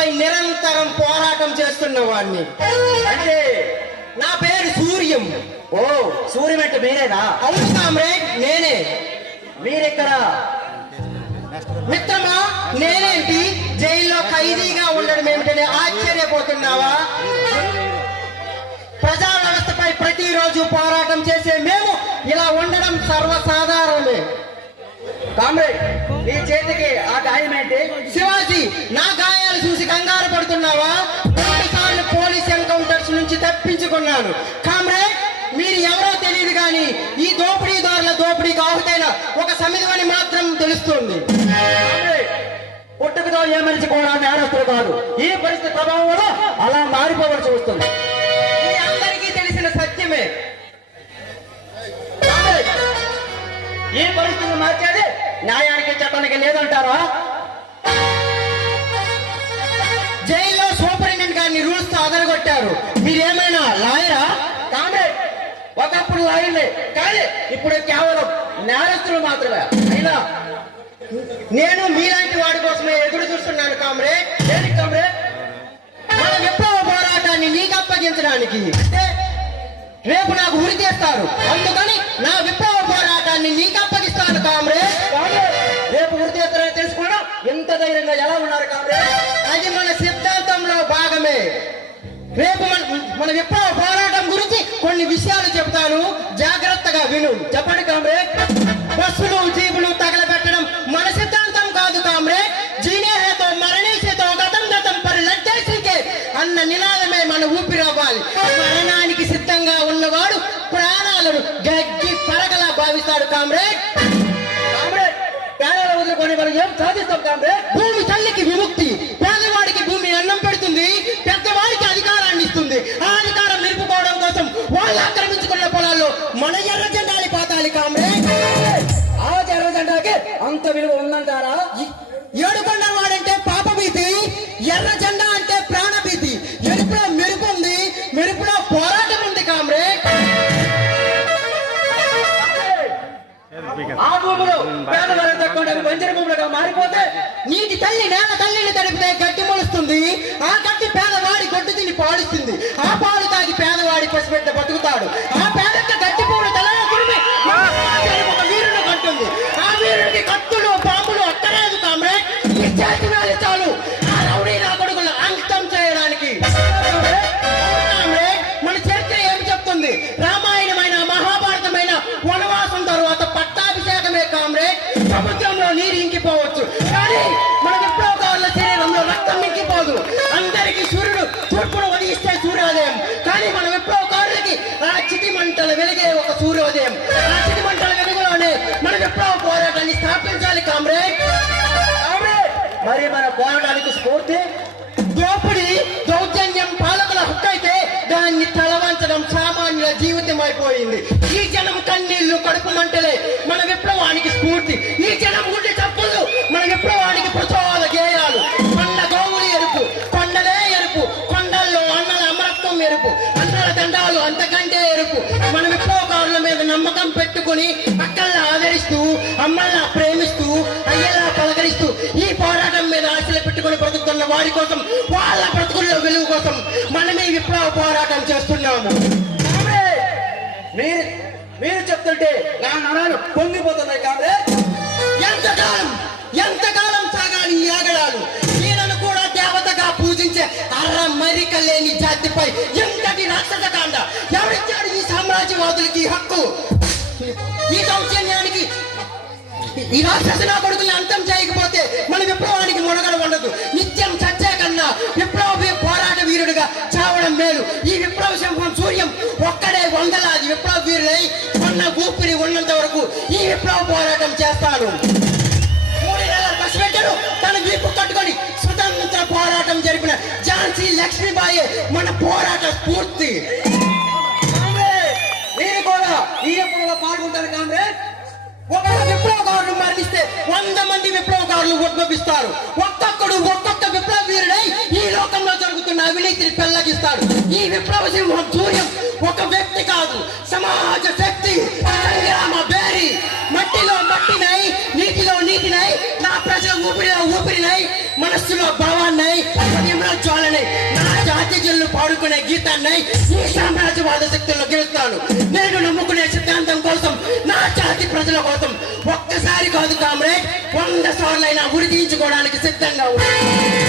సమస్యలపై నిరంతరం పోరాటం చేస్తున్న వాడిని. అంటే నా పేరు సూర్యం. ఓ సూర్యం అంటే మీరేనా? అవును కామ్రేడ్, నేనే. మీరెక్కడ? మిత్రమా, నేనేంటి జైల్లో ఖైదీగా ఉండడం ఏమిటని ఆశ్చర్యపోతున్నావా? ప్రజా వ్యవస్థపై ప్రతిరోజు పోరాటం చేసే మేము ఇలా ఉండడం సర్వసాధారణమే. కామ్రేడ్, నీ చేతికి ఆ గాయం ఏంటి? శివాజీ, నా గాయాలు చూసి కంగారు పడుతున్నావా? రెండుసార్లు పోలీస్ ఎన్కౌంటర్స్ నుంచి తప్పించుకున్నాను. కామ్రేడ్, మీరు ఎవరో తెలియదు కానీ ఈ దోపిడీదారుల దోపిడీకి ఆహుతైన ఒక సమిధివని మాత్రం తెలుస్తుంది. పుట్టుకతో ఏ మనిషి కూడా నేరస్తులు కాదు. ఈ పరిస్థితి ప్రభావం వల్ల అలా మారిపోవలసి వస్తుంది. ఇది అందరికీ తెలిసిన సత్యమే. ఈ పరిస్థితిని మార్చేది న్యాయానికి చట్టానికి లేదంటారా? జైల్లో సూపరింటెండెంట్ గారిని రూల్స్ తో అదరగొట్టారు. మీరేమైనా లాయరా? కామ్రేడ్, ఒకప్పుడు లాయర్లే, కానీ ఇప్పుడు కేవలం నేరస్తులు మాత్రమే. అయినా నేను మీలాంటి వాడి కోసమే ఎదురు చూస్తున్నాను కామ్రేడ్. దేనికి కామ్రేడ్? మన విప్లవ పోరాటాన్ని నీకు అప్పగించడానికి. రేపు నాకు ఉరి తీస్తారు, అందుకని నా విప్లవ పోరాటాన్ని నీకు అప్పగిస్తాను కామ్రేడ్. రేపు వృత్తి ఎత్తారని తెలుసుకోవడం ఎంత ధైర్యంగా ఎలా ఉన్నారు కామ్రేడ్? అది మన సిద్ధాంతంలో భాగమే. రేపు మన విప్లవ పోరాటం గురించి కొన్ని విషయాలు చెబుతాను, జాగ్రత్తగా విను. చెప్పండి కామ్రేడ్. బస్సులు జీపులు తగలబెట్టడం మన సిద్ధాంతం కాదు కామ్రేడ్. జీనేహతో మరణేసేతో గతం గతం పరి లడ్డేసికే అన్న నినాదమే మన ఊపిరవ్వాలి. మరణానికి సిద్ధంగా ఉన్నవాడు ప్రాణాలను గడ్డి పరగలా భావిస్తాడు కామ్రేడ్. కామ్రేడ్, పేదల వదులుకొని మనం ఏం సాధిస్తాం కామ్రేడ్? భూమి తల్లికి విముక్తి. పేదవాడికి భూమి అన్నం పెడుతుంది, పెద్దవాడికి అధికారాన్ని ఇస్తుంది. ఆ అధికారం నిలుపుకోవడం కోసం వాళ్ళు ఆక్రమించుకున్న పొలాల్లో మన ఎర్ర జెండాలి పాతాలి కామ్రేడ్. ఆ ఎర్ర జెండాకి అంత విలువ ఉందంటారా? ఏడుకొండ వాడంటే పాపభీతి, ఎర్ర జెండా అంటే ప్రాణభీతి. ఎరుపులో మెరుపు ఉంది, మెరుపులో పోరాటం ఉంది కామ్రేడ్. ఆ భూములు పేదవారి తక్కువ బంజరు భూములుగా మారిపోతే నీటి తల్లి నేల తల్లిని తడిపితే గడ్డి మొలుస్తుంది. ఆ గడ్డి పేదవాడి గొడ్డు తిని పాడుస్తుంది. ఆ పాలు తాగి పేదవాడి పసిబిడ్డ బతుకుతాడు. ఆ పేదక్క గడ్డి పూలు తలలో కురిమి ఒక వీరుని కట్టుంది. ఆ వీరుడికి కత్తులు బాంబులు అక్కలేదు కామ్రేడ్. ఈ చేతి వేలు చాలు ఆ రౌడీ నా కొడుకులు అంకితం చేయడానికి. కామ్రేడ్, మన చరిత్ర ఏమి చెప్తుంది? రామాయణమైన మహాభారతమైన వనవాసం తరువాత పట్టాభిషేకమే కామ్రేడ్. సముద్రంలో నీరు ఇంకిపోవచ్చు, కానీ మన విప్లవకారుల శరీరంలో రక్తం ఇంకిపోదు. అందరికీ సూర్యుడు తూర్పును ఉదయిస్తే సూర్యోదయం, కానీ మన విప్లవకారులకి ఆ చితి మంటలు వెలిగే ఒక సూర్యోదయం. ఆ చితి మంటల వెలుగులోనే మన విప్లవ పోరాటాన్ని స్థాపించాలి కామ్రేడ్. మరి మన పోరాటానికి స్ఫూర్తి దోపిడి దౌర్జన్యం పాలకుల హక్కైతే దాన్ని తలవంచడం సామాన్యుల జీవితం అయిపోయింది. ఈ జనం కన్నీళ్లు కడుపు మంటలే మన విప్లవానికి స్ఫూర్తి. ఈ జనం గుండె చప్పులు మన విప్లవానికి ప్రచోద గేయాలు. కొండ గోవులు ఎరుపు, కొండలే ఎరుపు, కొండల్లో అన్నల అమరత్వం ఎరుపు, అన్నల దండాలు అంతకంటే ఎరుపు. మన విప్లవకారుల మీద నమ్మకం పెట్టుకుని అక్కల్లా ఆదరిస్తూ, అమ్మల్లా ప్రేమిస్తూ, అయ్యలా పలకరిస్తూ ఈ పోరాటం మీద ఆశలు పెట్టుకుని బ్రతుకుతున్న వారి కోసం, వాళ్ళ బ్రతుకుల్లో వెలుగు కోసం మనమే విప్లవ పోరాటం చేస్తున్నాము. మీరు మీరు చెప్తుంటే నా నరాలు పొంగిపోతున్నాయి కామ్రేడ్. ఎంతకాలం సాగాలి ఈ ఆగడాలు? ఈయనను కూడా దేవతగా పూజించే అర్ర మరిక లేని జాతిపై ఎంతటి రాక్షస కాండ ఎవరిచ్చాడు ఈ సామ్రాజ్యవాదులకి హక్కు? ఈ దౌర్జన్యానికి ఈ రాక్షస నా కొడుకుని అంతం చేయకపోతే మన విప్లవానికి మునగడ ఉండదు. నిత్యం చచ్చే కన్నా విప్లవ పోరాట వీరుడిగా చావడం మేలు. ఈ విప్లవ సింహం సూర్యం ఒక్కడే వందలాది విప్లవ వీరులై ఉన్న ఊపిరి ఉన్నంత వరకు ఈ విప్లవ పోరాటం చేస్తాను. 3 నెలల పసిబిడ్డను తన వీపు కట్టుకొని స్వతంత్ర పోరాటం జరిపిన ఝాన్సీ లక్ష్మీబాయి మన పోరాట స్ఫూర్తి. మీరు కూడా ఈ విప్లవంలో పాల్గొంటారు కామ్రేడ్. ఒక విప్లవకారులు మరణిస్తే 100 మంది విప్లవకారులు ఉద్భవిస్తారు. ఒక్కొక్క విప్లవ వీరుడై ఈ లోకంలో జరుగుతున్న అవినీతిని పెళ్లగిస్తాడు. ఈ విప్లవ సింహం సూర్యం ఒక వ్యక్తి కాదు, సమాజ శక్తి, సంగ్రామ బేరి. మట్టిలో మట్టినై, నీటిలో నీటినై, నా ప్రజల ఊపిరిలో ఊపిరినై, మనస్సులో భావాన్నై హృదయంలో జ్వాలనై నా జాతి జల్లు పాడుకునే గీతాన్నై ఈ సామ్రాజ్యవాద శక్తుల్లో గెలుస్తాను. నేను నమ్ముకునే సిద్ధాంతం కోసం, నా జాతి ప్రజల కోసం ఒక్కసారి కాదు కామ్రేడ్, 100 సార్లైనా ఉరిదించుకోవడానికి సిద్ధంగా ఉన్నాను.